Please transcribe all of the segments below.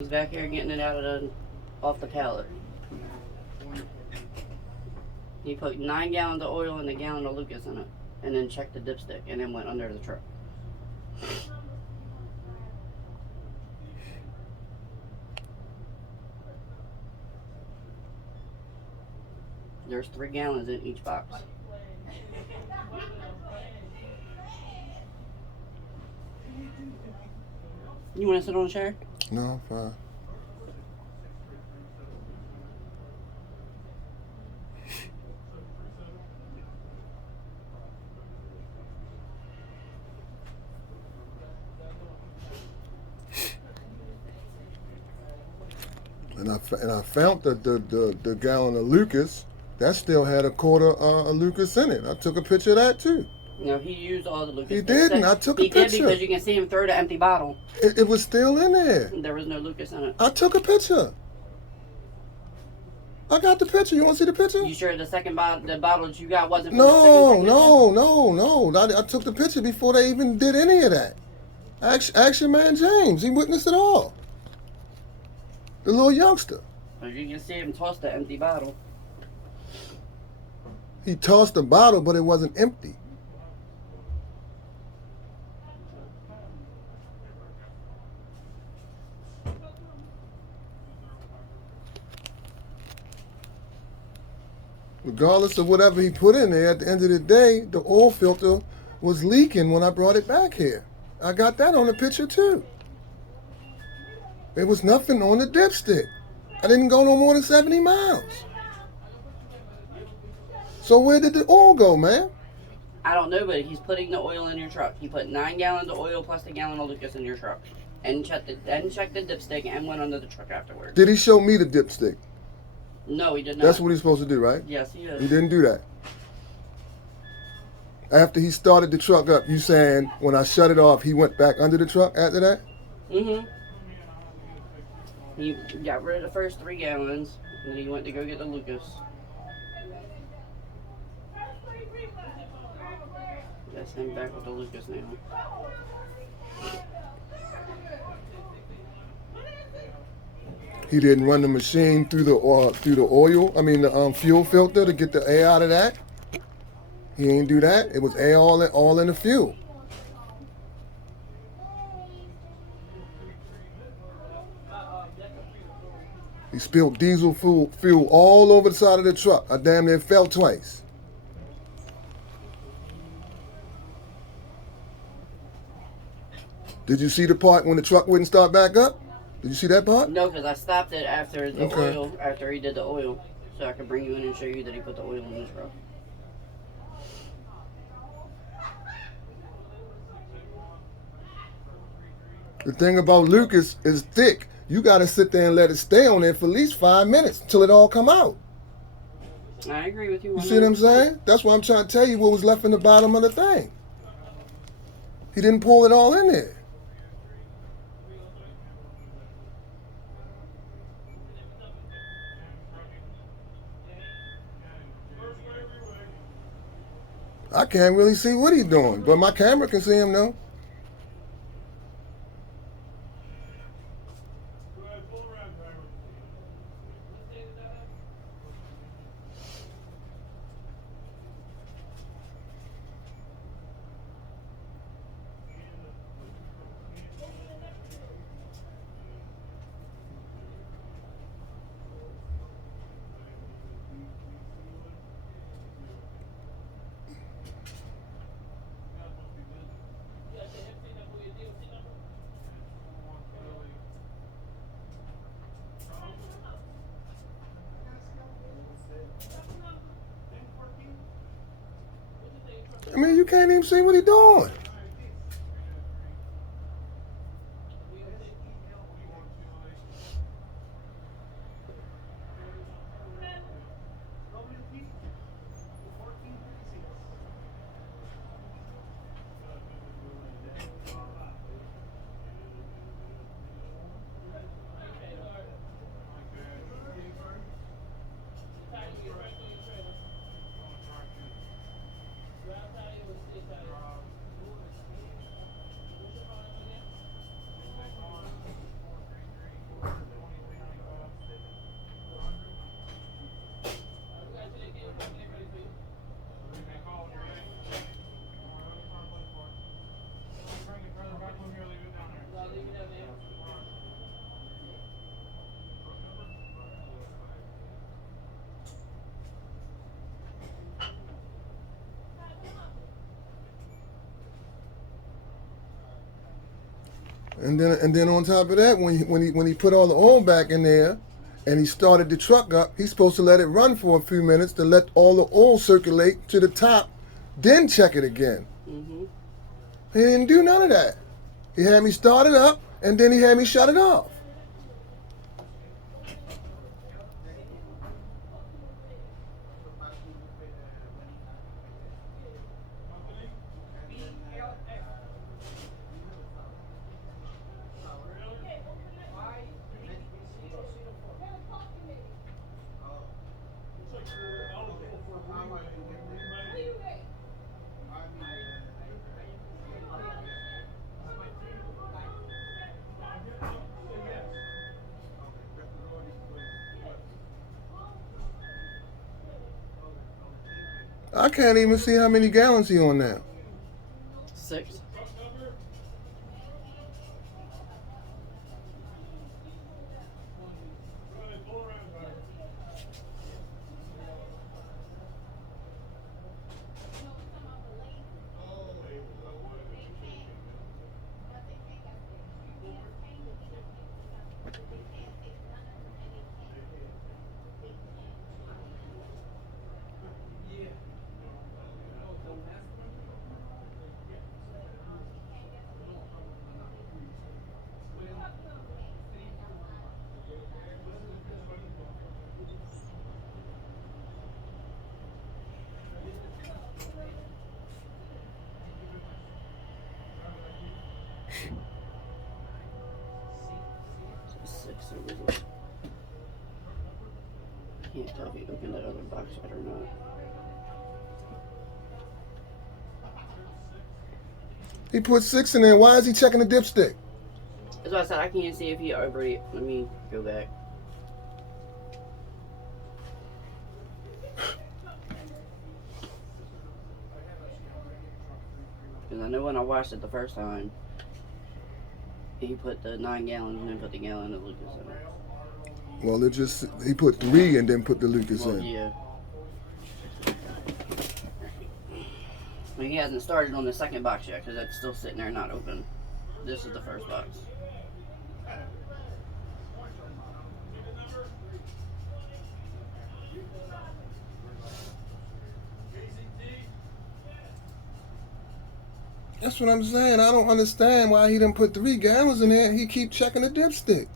He's back here getting it off the pallet. He put 9 gallons of oil and a gallon of Lucas in it, and then checked the dipstick, and then went under the truck. There's 3 gallons in each box. You want to sit on a chair? No, fine. And I found the gallon of Lucas that still had a quarter of Lucas in it. I took a picture of that too. No, he used all the Lucas. He didn't. I took a picture. He did because you can see him throw the empty bottle. It was still in there. There was no Lucas in it. I took a picture. I got the picture. You want to see the picture? You sure the second bottle, the bottle that you got wasn't? No. I took the picture before they even did any of that. Ask your man James. He witnessed it all. The little youngster. As you can see him toss the empty bottle. He tossed the bottle, but it wasn't empty. Regardless of whatever he put in there, at the end of the day, the oil filter was leaking when I brought it back here. I got that on the picture too. There was nothing on the dipstick. I didn't go no more than 70 miles. So where did the oil go, man? I don't know, but he's putting the oil in your truck. He put 9 gallons of oil plus a gallon of Lucas in your truck. And checked the dipstick and went under the truck afterwards. Did he show me the dipstick? No, he did not. That's what he's supposed to do, right? Yes, he is. He didn't do that. After he started the truck up, you saying when I shut it off, he went back under the truck after that? Mm-hmm. He got rid of the first 3 gallons, and then he went to go get the Lucas. That's him back with the Lucas now. He didn't run the machine through the oil. I mean the fuel filter to get the air out of that. He didn't do that. It was air all in the fuel. He spilled diesel fuel all over the side of the truck. I damn near fell twice. Did you see the part when the truck wouldn't start back up? Did you see that part? No, because I stopped it after the oil, after he did the oil, so I could bring you in and show you that he put the oil in his truck. The thing about Lucas is thick. You got to sit there and let it stay on there for at least 5 minutes until it all come out. I agree with you. You see what I'm saying? That's why I'm trying to tell you what was left in the bottom of the thing. He didn't pull it all in there. I can't really see what he's doing, but my camera can see him though. I mean, you can't even see what he's doing. And then on top of that, when he put all the oil back in there, and he started the truck up, he's supposed to let it run for a few minutes to let all the oil circulate to the top, then check it again. Mm-hmm. He didn't do none of that. He had me start it up, and then he had me shut it off. I can't even see how many gallons he on now. 6. Can't tell if he opened that other box yet or not. He put 6 in there. Why is he checking the dipstick? That's why I said I can't see if he already. Let me go back. Because I know when I watched it the first time, he put the 9 gallons and then put the gallon of Lucas in it. Well, he put 3 and then put the Lucas in. Yeah. I mean, he hasn't started on the second box yet because that's still sitting there not open. This is the first box. That's what I'm saying. I don't understand why he didn't put 3 gallons in there. He keep checking the dipstick.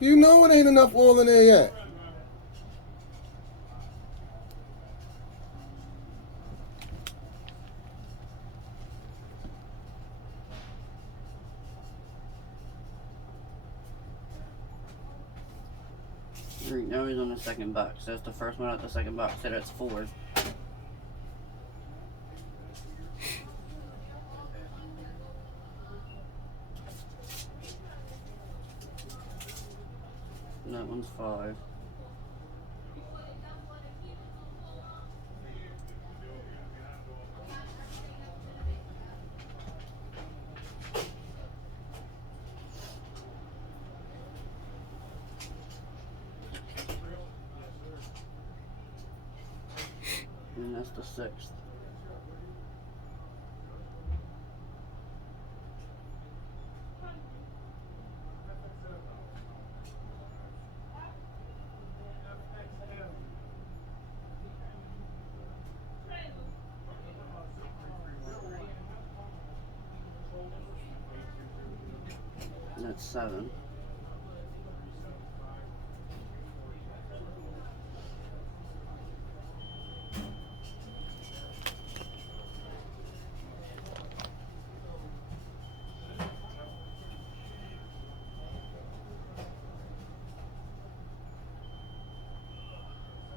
You know it ain't enough oil in there yet. Right now he's on the second box. That's the first one out the second box. So that's 4. And that one's 5. And that's the 6th. And that's 7.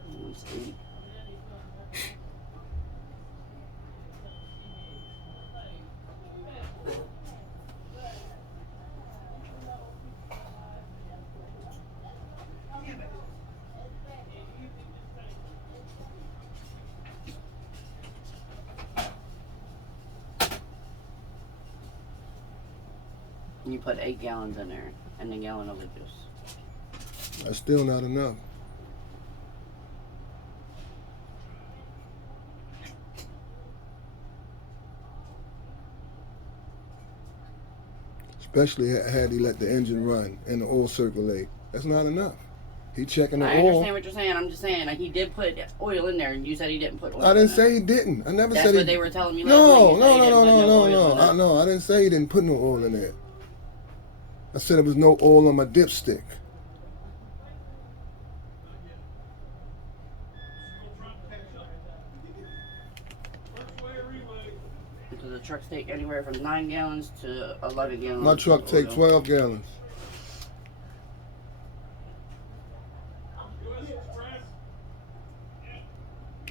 And that's 8. And you put 8 gallons in there and a gallon of Lucas. That's still not enough. Especially had he let the engine run and the oil circulate. That's not enough. He checking the I oil. understand what you're saying. I'm just saying, like, he did put oil in there, and you said he didn't put oil. I didn't say he didn't. I never That's said he. what they were telling me. No, last night. You no, said he no, didn't no, put no, oil no, in no. it. No, I didn't say he didn't put no oil in there. I said there was no oil on my dipstick. So the trucks take anywhere from 9 gallons to 11 gallons. My truck of take oil. 12 gallons.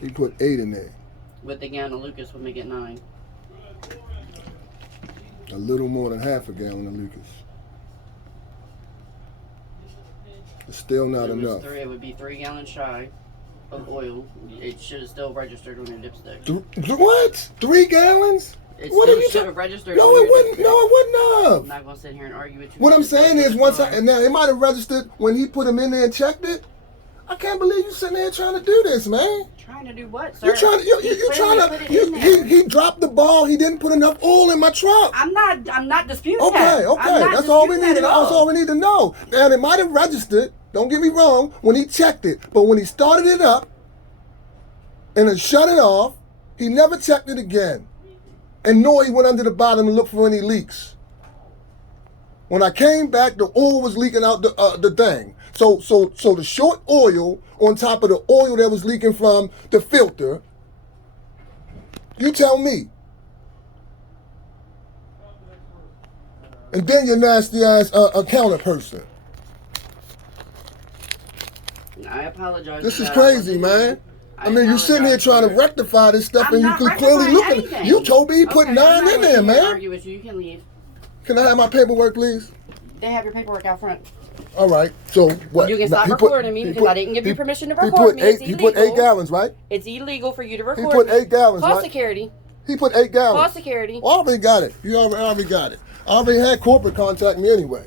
He put 8 in there. With the gallon of Lucas would make it 9. A little more than half a gallon of Lucas. It's still not enough. It would be 3 gallons shy of oil. It should have still registered on your dipstick. What? 3 gallons? It What still are you should have registered. No, on your it wouldn't. dipstick. No, it wouldn't I'm have. not gonna sit here and argue with you. What I'm saying is, once I and now it might have registered when he put them in there and checked it. I can't believe you sitting there trying to do this, man. trying to do what, sir? You trying to you trying to he dropped the ball. He didn't put enough oil in my truck. I'm not disputing Okay, that. okay. That's all we need. That's all we need to know. Now it might have registered. Don't get me wrong. When he checked it, but when he started it up and then shut it off, he never checked it again. And nor he went under the bottom and looked for any leaks. When I came back, the oil was leaking out the thing. So the short oil on top of the oil that was leaking from the filter. You tell me. And then your nasty ass accountant person. I apologize. This is crazy, man. I mean, you sitting here trying to rectify this stuff, I'm and you not can clearly look at it. anything. You told me he put 9 in there, man. Argue with you. You can leave. Can I have my paperwork, please? They have your paperwork out front. All right. So what? You can stop recording me because I didn't give you permission to He record put me. It's He put 8 gallons, right? It's illegal for you to He record. put 8 gallons, Call right? security. He put 8 gallons. Call security. Well, I already got it. You already got it. I already had corporate contact me anyway.